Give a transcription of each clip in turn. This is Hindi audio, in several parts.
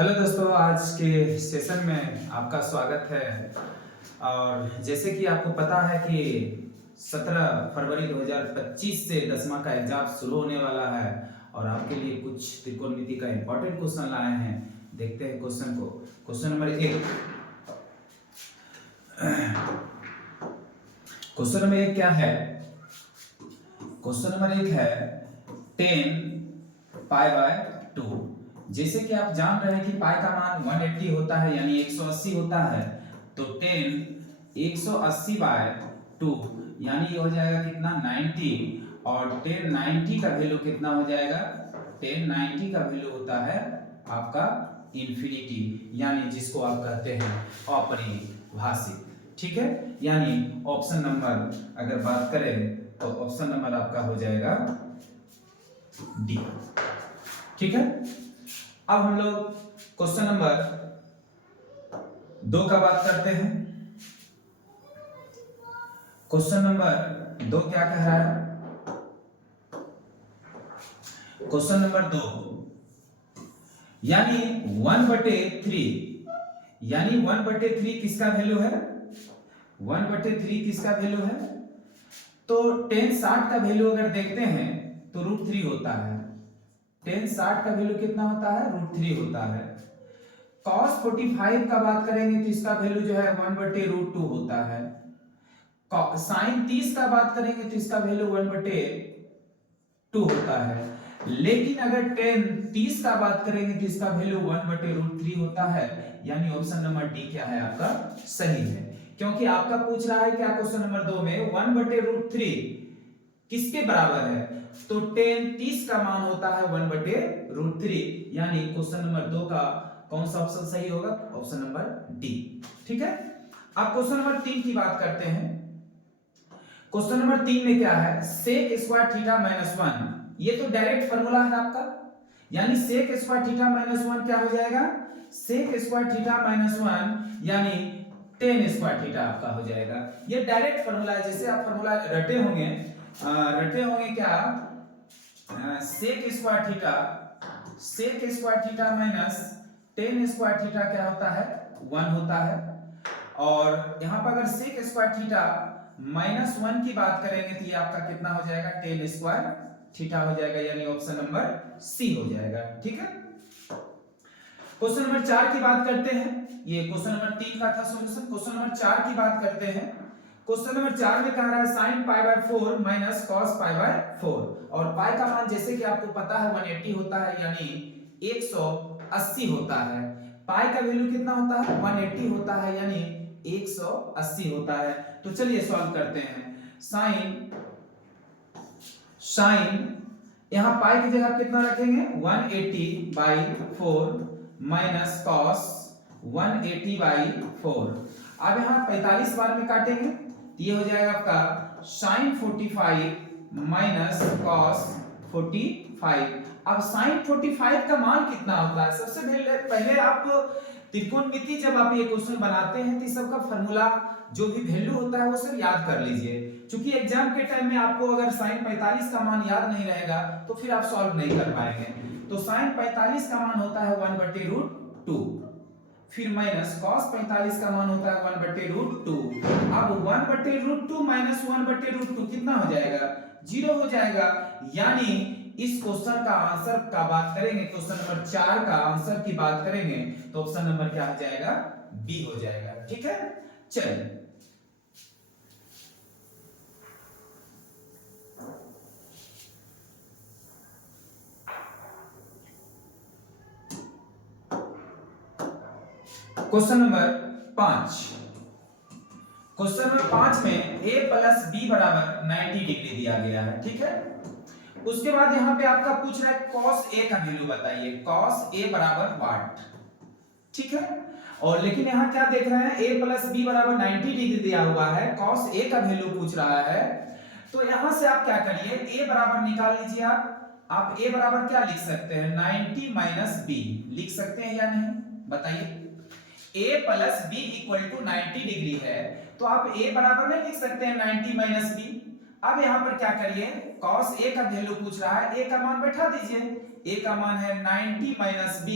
हेलो दोस्तों, आज के सेशन में आपका स्वागत है। और जैसे कि आपको पता है कि 17 फरवरी 2025 से 10वां का एग्जाम शुरू होने वाला है और आपके लिए कुछ त्रिकोणमिति का इंपॉर्टेंट क्वेश्चन लाए हैं। देखते हैं क्वेश्चन को। Question number 1। क्वेश्चन नंबर 1 क्या है? क्वेश्चन नंबर 1 है 10 पाई बाय 2। जैसे कि आप जान रहे हैं कि पाई का मान 180 होता है, यानी 180 होता है। तो 10 180 बाय 2 यानी ये हो जाएगा कितना 90। और 10 90 का वैल्यू कितना हो जाएगा? 10 90 का वैल्यू होता है आपका इंफिनिटी, यानी जिसको आप कहते हैं अपरिभाषित। ठीक है, यानी ऑप्शन नंबर अगर बात करें तो ऑप्शन नंबर आपका हो जाएगा डी। ठीक है, अब हम लोग क्वेश्चन नंबर 2 का बात करते हैं। क्वेश्चन नंबर 2 क्या कह रहा है? क्वेश्चन नंबर 2 यानी 1/3, यानी 1/3 किसका वैल्यू है? 1/3 किसका वैल्यू है? तो 10 60 का वैल्यू अगर देखते हैं तो √3 होता है। 10 60 का वैल्यू कितना होता है? √3 होता है। cos 45 का बात करेंगे तो इसका वैल्यू जो है 1/√2 होता है। sin 30 का बात करेंगे तो इसका वैल्यू 1/2 होता है। लेकिन अगर 10 30 का बात करेंगे तो इसका वैल्यू 1/√3 होता है, यानी ऑप्शन नंबर डी क्या है आपका? सही है। क्योंकि आपका पूछ रहा है क्या क्वेश्चन नंबर 2 में 1/√3 किसके बराबर है? तो 10 30 का मान होता है 1/√3, यानी क्वेश्चन नंबर 2 का कौन सा ऑप्शन सही होगा? Option number D. ठीक है, अब क्वेश्चन नंबर 3 की बात करते हैं। क्वेश्चन नंबर 3 में क्या है? sec square theta minus 1। ये तो डायरेक्ट फार्मूला है आपका, यानी sec स्क्वायर थीटा माइनस 1 क्या हो जाएगा? sec स्क्वायर थीटा माइनस 1 यानी tan स्क्वायर थीटा आपका हो जाएगा। ये डायरेक्ट फार्मूला है, जैसे आप फार्मूला रटे होंगे क्या? sec square theta minus tan square theta क्या होता है? 1 होता है। और यहां पर अगर sec स्क्वायर थीटा -1 की बात करेंगे तो ये आपका कितना हो जाएगा? tan स्क्वायर थीटा हो जाएगा, यानी ऑप्शन नंबर सी हो जाएगा। ठीक है, क्वेश्चन नंबर 4 की बात करते हैं। ये क्वेश्चन नंबर 3 का था सॉल्यूशन। क्वेश्चन नंबर 4 की बात करते हैं। क्वेश्चन नंबर 4 में कह रहा है sin π/4 माइनस cos π/4। और पाई का मान जैसे कि आपको पता है 180 होता है, यानी 180 होता है। पाई का वैल्यू कितना होता है? 180 होता है, यानी 180 होता है। तो चलिए सॉल्व करते हैं। साइन यहां पाई की जगह कितना रखेंगे? 180/4 माइनस कॉस 180/4। अब यहां 45 बार में काटेंगे तो ये हो जाएगा आपका sin 45 माइनस कॉस 45। अब sin 45 का मान कितना होता है? सबसे पहले आप त्रिकोणमिति जब आप ये क्वेश्चन बनाते हैं तो इस सब का फार्मूला जो भी वैल्यू होता है वो सब याद कर लीजिए। क्योंकि एग्जाम के टाइम में आपको अगर sin 45 का मान याद नहीं रहेगा तो फिर आप सॉल्व नहीं कर पाएंगे। तो sin 45 का मान होता है 1/√2, फिर माइनस cos 45 का मान होता है 1/√2। अब 1/√2 माइनस 1/√2 कितना हो जाएगा? 0 हो जाएगा। यानी इस क्वेश्चन का आंसर का बात करेंगे, क्वेश्चन नंबर 4 का आंसर की बात करेंगे तो ऑप्शन नंबर क्या हो जाएगा? बी हो जाएगा। ठीक है, चलिए क्वेश्चन नंबर 5। क्वेश्चन नंबर 5 में a प्लस बी बराबर 90 डिग्री दिया गया है। ठीक है, उसके बाद यहां पे आपका पूछ रहा है cos a का वैल्यू बताइए। cos a बराबर वाट। ठीक है, और लेकिन यहां क्या देख रहे हैं? a प्लस बी बराबर 90 डिग्री दिया हुआ है, cos a का वैल्यू पूछ रहा है। तो यहां से आप क्या करिए, a बराबर निकाल लीजिए। आप a बराबर क्या लिख सकते हैं? 90 माइनस b लिख सकते हैं या नहीं? बताइए। a plus B equal to 90 degree है, तो आप a बराबर नहीं लिख सकते हैं 90 माइनस बी। अब यहां पर क्या करिए, cos a का वैल्यू पूछ रहा है, a का मान बैठा दीजिए। a का मान है 90 माइनस b,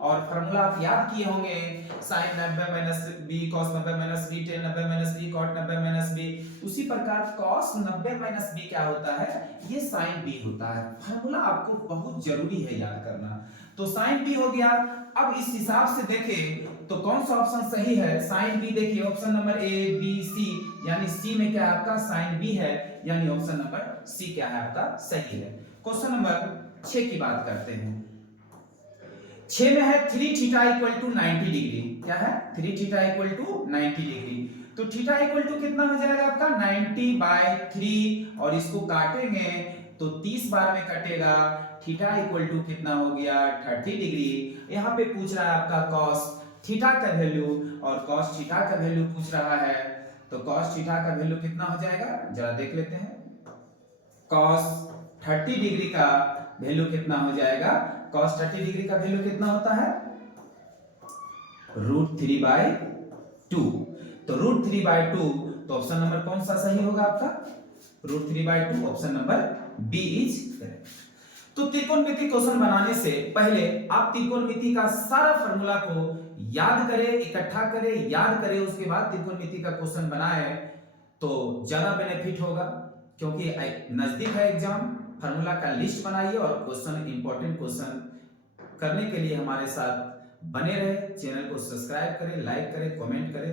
और फॉर्मूला आप याद किए होंगे sin 90 minus b cos 90 minus b tan 90 minus b cot 90 minus b। उसी प्रकार cos 90 माइनस b क्या होता है, ये sin b होता है। फॉर्मूला आपको बहुत जरूरी है याद करना। तो sin b हो गया। अब इस हिसाब से देखें तो कौन सा ऑप्शन सही है, sin b देखिए option number A B C, यानी सी में क्या है आपका sin b है, यानी ऑप्शन नंबर सी क्या है आपका सही है। क्वेश्चन नंबर 6 की बात करते हैं। 6 में है 3 थीटा इक्वल टू 90 डिग्री। क्या है, 3 थीटा इक्वल टू 90 डिग्री। तो थीटा इक्वल टू कितना हो जाएगा आपका 90/3, और इसको काटेंगे तो 30 बार में कटेगा। थीटा इक्वल टू कितना हो गया 30 डिग्री। यहाँ पे पूछ रहा है आपका cos थीटा का वैल्यू, और cos थीटा का वैल्यू पूछ रहा है। तो cos थीटा का वैल्यू कितना हो जाएगा जरा देख लेते हैं। cos 30 डिग्री का वैल्यू कितना हो जाएगा, cos 30 डिग्री का वैल्यू कितना होता है √3/2। तो √3/2, तो ऑप्शन नंबर कौन सा सही होगा आपका, √3/2, option number B is correct. तो त्रिकोणमिति क्वेश्चन बनाने से पहले आप त्रिकोणमिति का सारा फार्मूला को याद करें, इकट्ठा करें, याद करें, उसके बाद त्रिकोणमिति का क्वेश्चन बनाए तो ज्यादा बेनिफिट होगा। क्योंकि नजदीक है एग्जाम, फार्मूला का लिस्ट बनाइए और क्वेश्चन इंपॉर्टेंट क्वेश्चन करने के लिए हमारे साथ बने रहे। चैनल को सब्सक्राइब करें, लाइक करें, कमेंट करें।